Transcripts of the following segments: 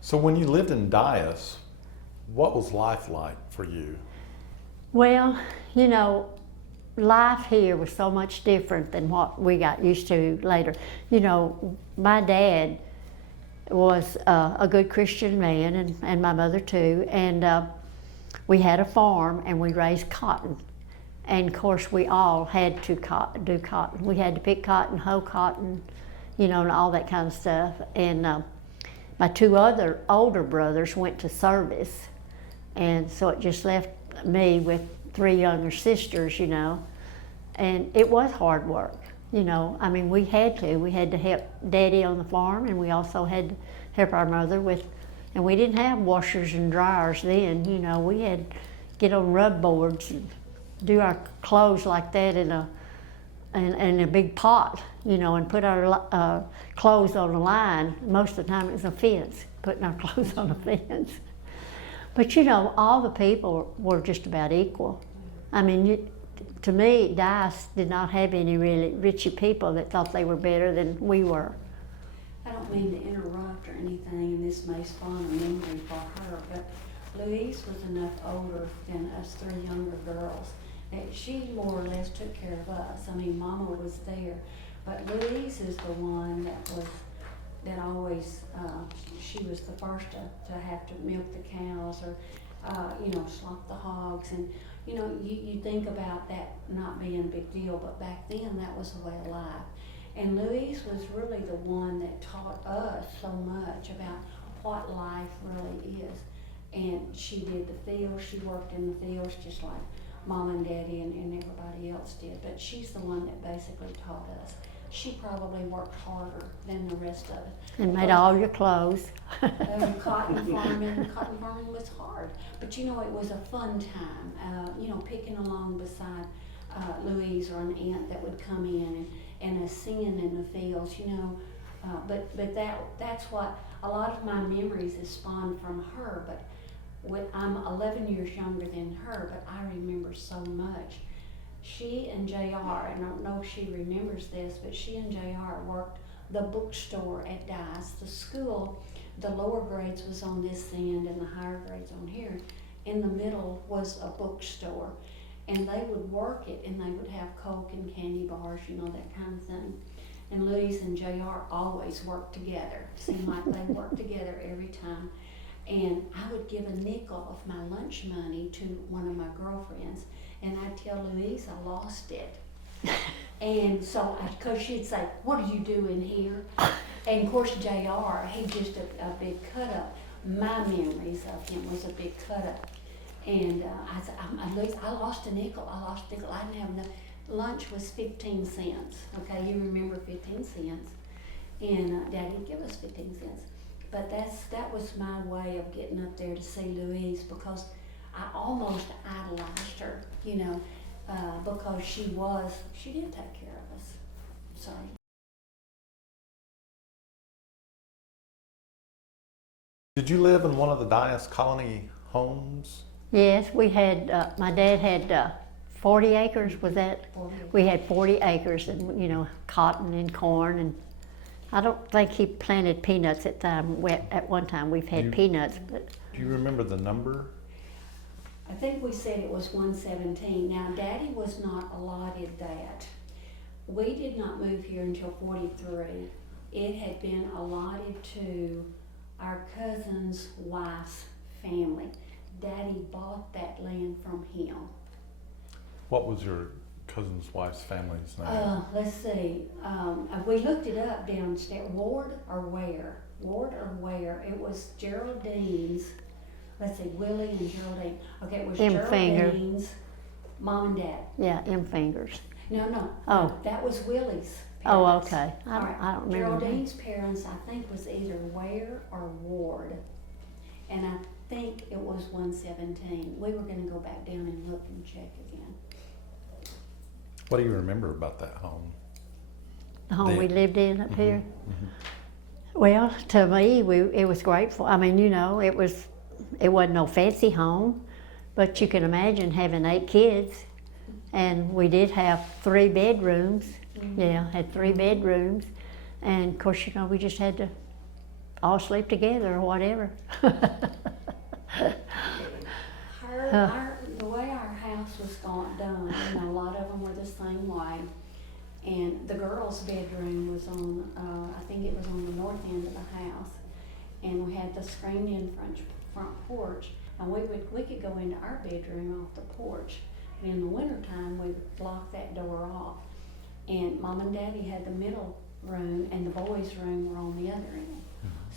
So when you lived in Dias, what was life like for you? Well, you know, life here was so much different than what we got used to later. You know, my dad was a good Christian man, and my mother too, and we had a farm and we raised cotton. And of course, we all had to do cotton. We had to pick cotton, hoe cotton, you know, and all that kind of stuff. And my two other older brothers went to service, and so it just left me with three younger sisters, you know. And it was hard work, you know. I mean, we had to help Daddy on the farm, and we also had to help our mother with, and we didn't have washers and dryers then, you know. We had to get on rub boards and do our clothes like that in a big pot, you know, and put our clothes on a line. Most of the time it was a fence, putting our clothes on a fence. But you know, all the people were just about equal. I mean, to me, Dice did not have any really richy people that thought they were better than we were. I don't mean to interrupt or anything, and this may spawn a memory for her, but Louise was enough older than us three younger girls that she more or less took care of us. I mean, Mama was there, but Louise is the one that always, she was the first to have to milk the cows or, you know, slop the hogs. And, you know, you think about that not being a big deal, but back then that was the way of life. And Louise was really the one that taught us so much about what life really is. And she did the fields, she worked in the fields just like Mom and Daddy and everybody else did, but she's the one that basically taught us. She probably worked harder than the rest of us. And made all your clothes. Cotton farming was hard, but you know, it was a fun time. You know, picking along beside Louise or an aunt that would come in and us singing in the fields, you know. But that's what a lot of my memories is spawned from her. But I'm 11 years younger than her, but I remember so much. She and JR, I don't know if she remembers this, but she and JR worked the bookstore at Dice. The school, the lower grades was on this end and the higher grades on here. In the middle was a bookstore. And they would work it, and they would have Coke and candy bars, you know, that kind of thing. And Louise and JR always worked together. Seemed like they worked together every time. And I would give a nickel of my lunch money to one of my girlfriends, and I'd tell Louise I lost it. And so, because she'd say, "What are you doing here?" And of course, JR, he's just a big cut up. My memories of him was a big cut up. And I said, Louise, I lost a nickel. I didn't have enough. Lunch was 15 cents. Okay, you remember 15 cents. And Daddy give us 15 cents. But that was my way of getting up there to see Louise, because I almost idolized her, you know, because she did take care of us. So. Did you live in one of the Dias colony homes? Yes, we had, my dad had 40 acres, was that? 40. We had 40 acres and, you know, cotton and corn, and I don't think he planted peanuts at one time. We've had peanuts, but. Do you remember the number? I think we said it was 117. Now, Daddy was not allotted that. We did not move here until 43. It had been allotted to our cousin's wife's family. Daddy bought that land from him. What was your cousin's wife's family's name? Let's see. We looked it up downstairs. Ward or Ware. It was Geraldine's. Let's see, Willie and Geraldine. Okay, it was Geraldine's mom and dad. Yeah, M. Fingers. No. Oh. That was Willie's parents. Oh, okay. I don't remember. Geraldine's parents, I think, was either Ware or Ward. And I think it was 117. We were going to go back down and look and check again. What do you remember about that home? The home we lived in up here? Mm-hmm. Well, to me, it was grateful. I mean, you know, it wasn't no fancy home, but you can imagine having 8 kids, and we did have 3 bedrooms. Mm-hmm. Yeah, had 3 bedrooms, and of course, you know, we just had to all sleep together or whatever. The way our house was done, you know, a lot of them were the same way. And the girls' bedroom was on, I think it was on the north end of the house. And we had the screened-in front porch, and we could go into our bedroom off the porch. And in the wintertime, we would block that door off. And Mom and Daddy had the middle room, and the boys' room were on the other end.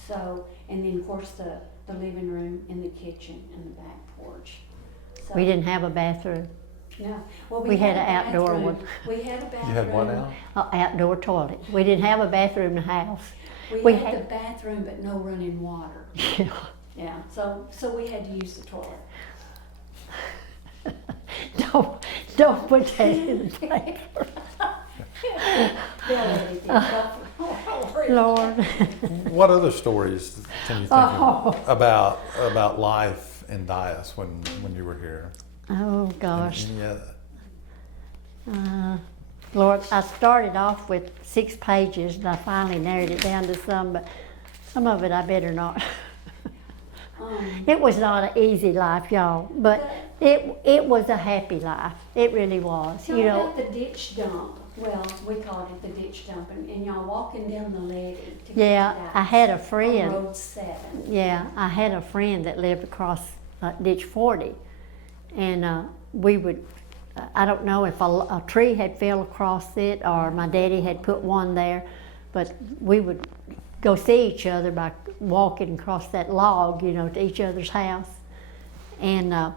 So, and then of course the living room and the kitchen and the back porch. So, We didn't have a bathroom. no. Well, We had a an outdoor bathroom. one. We had a bathroom. You had what now? Outdoor toilet. We didn't have a bathroom in the house. We We had had- the bathroom, but no running water. Yeah. Yeah. So we had to use the toilet. Don't put that in the paper. They'll edit it. Don't worry. Lord. What other stories can you think Oh. of about life in Dias when you were here? Oh, gosh. Any other? Lord, I started off with 6 pages and I finally narrowed it down to some, but some of it I better not. It was not an easy life, y'all, but it was a happy life. It really was. Tell You me know, about the ditch dump. Well, we called it the ditch dump, and y'all walking down the levee to yeah, get to I had a On friend. Road 7. Yeah, I had a friend that lived across ditch 40, and we would. I don't know if a tree had fell across it or my daddy had put one there, but we would go see each other by walking across that log, you know, to each other's house. And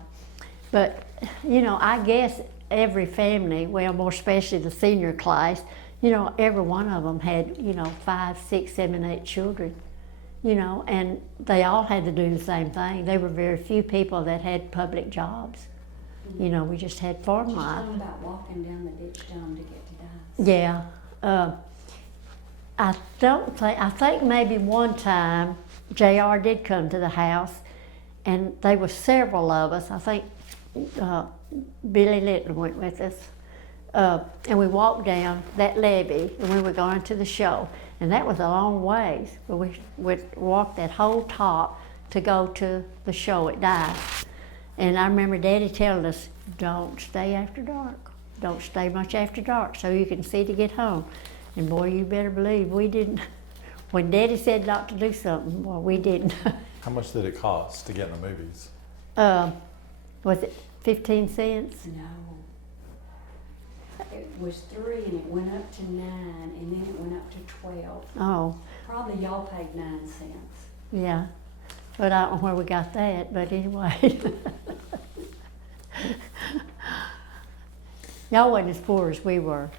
but you know, I guess every family, well, more especially the senior class, you know, every one of them had, you know, 5, 6, 7, 8 children, you know, and they all had to do the same thing. There were very few people that had public jobs. You know, we just had farm Just life. talking about walking down the ditch dump to get to Dice. Yeah. I think maybe one time JR did come to the house, and there were several of us. I think Billy Little went with us. And we walked down that levee, and we were going to the show. And that was a long ways, but we walked that whole top to go to the show at Dice. And I remember Daddy telling us, don't stay after dark. Don't stay much after dark so you can see to get home. And boy, you better believe we didn't. When Daddy said not to do something, well, we didn't. How much did it cost to get in the movies? Was it 15 cents? No. It was 3 and it went up to 9 and then it went up to 12. Oh, Probably y'all paid 9 cents. yeah. But I don't know where we got that, but anyway. Y'all wasn't as poor as we were.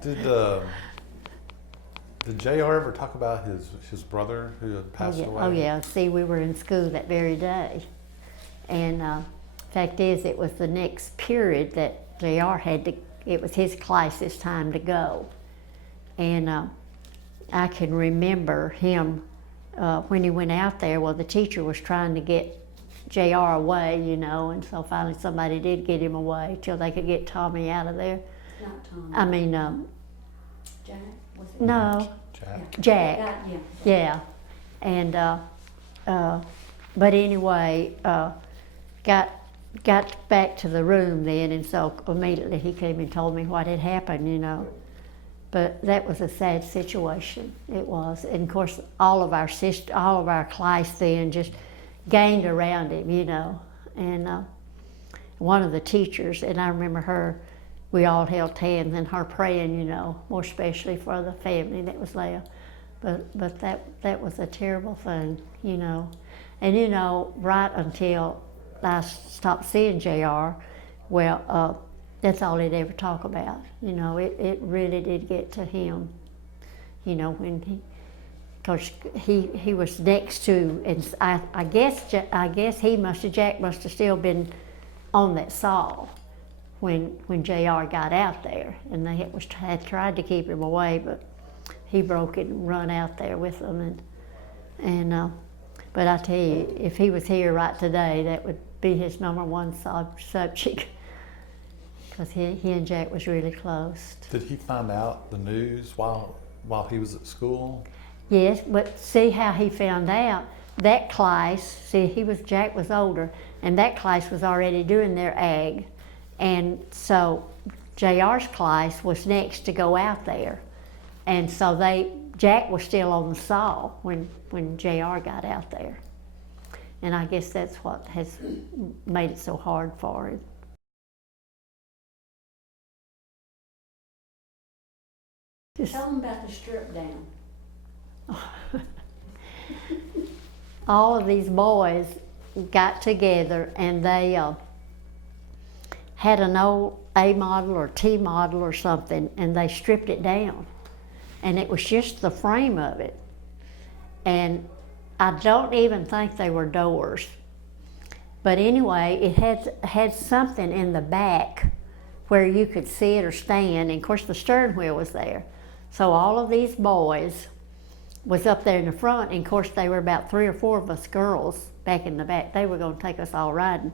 Did JR ever talk about his brother who had passed away? Oh yeah, see, we were in school that very day. And fact is, it was the next period that JR had to, it was his class's time to go. And I can remember him, when he went out there, well, the teacher was trying to get JR away, you know, and so finally somebody did get him away till they could get Tommy out of there. Not Tom. I mean, Jack? Was it? no, Jack. Jack. Yeah. Yeah, and but anyway, got back to the room then, and so immediately he came and told me what had happened, you know. But that was a sad situation. It was, and of course, all of our class then just gained around him, you know. And one of the teachers, and I remember her, we all held hands and her praying, you know, more especially for the family that was there. But that was a terrible thing, you know. And you know, right until I stopped seeing JR, well, that's all he'd ever talk about. You know, it really did get to him, you know, when because he was next to, and I guess Jack must have still been on that saw when JR got out there, and they had tried to keep him away, but he broke it and run out there with them, and but I tell you, if he was here right today, that would be his #1 subject, because he and Jack was really close. Did he find out the news while he was at school? Yes, but see how he found out. That class, see, Jack was older, and that class was already doing their ag. And so JR's class was next to go out there. And so Jack was still on the saw when JR got out there. And I guess that's what has made it so hard for him. Tell them about the strip down. All of these boys got together and they had an old A model or T model or something, and they stripped it down. And it was just the frame of it. And I don't even think they were doors. But anyway, it had something in the back where you could sit or stand, and of course the steering wheel was there. So all of these boys was up there in the front, and of course they were about 3 or 4 of us girls back in the back. They were going to take us all riding.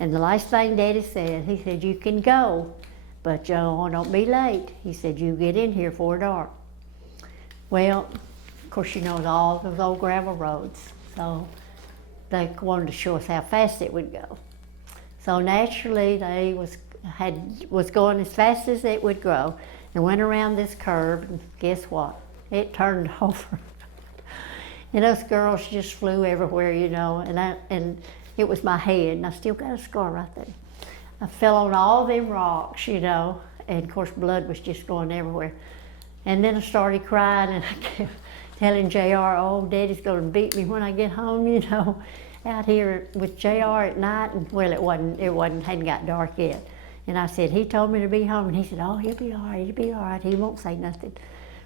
And the last thing Daddy said, he said, you can go, but don't be late. He said, you get in here before dark. Well, of course, you know, all those old gravel roads. So they wanted to show us how fast it would go. So naturally, they was going as fast as it would go, and went around this curve, and guess what? It turned over. And us girls just flew everywhere, you know, and it was my head, and I still got a scar right there. I fell on all them rocks, you know, and of course blood was just going everywhere. And then I started crying, and I kept telling JR, oh, Daddy's gonna beat me when I get home, you know, out here with JR at night. And well, hadn't got dark yet. And I said, he told me to be home, and he said, oh, he'll be all right, he won't say nothing.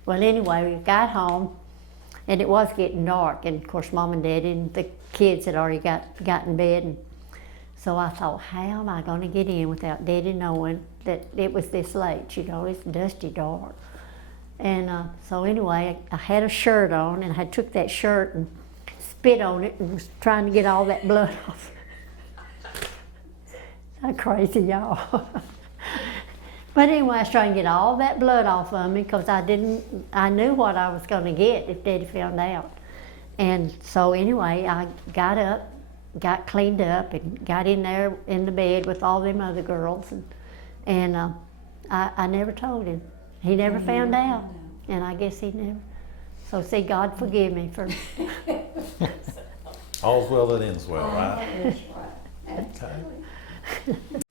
Well, anyway, we got home, and it was getting dark, and of course Mom and Dad and the kids had already got in bed. And so I thought, how am I gonna get in without Daddy knowing that it was this late, you know, it's dusty dark. And so anyway, I had a shirt on, and I took that shirt and spit on it and was trying to get all that blood off. I'm crazy, y'all. But anyway, I was trying to get all that blood off of me because I knew what I was going to get if Daddy found out. And so anyway, I got up, got cleaned up, and got in there in the bed with all them other girls. And I never told him. He never found out. And I guess he never. So see, God forgive me for... All's well that ends well, right? That is right. Absolutely.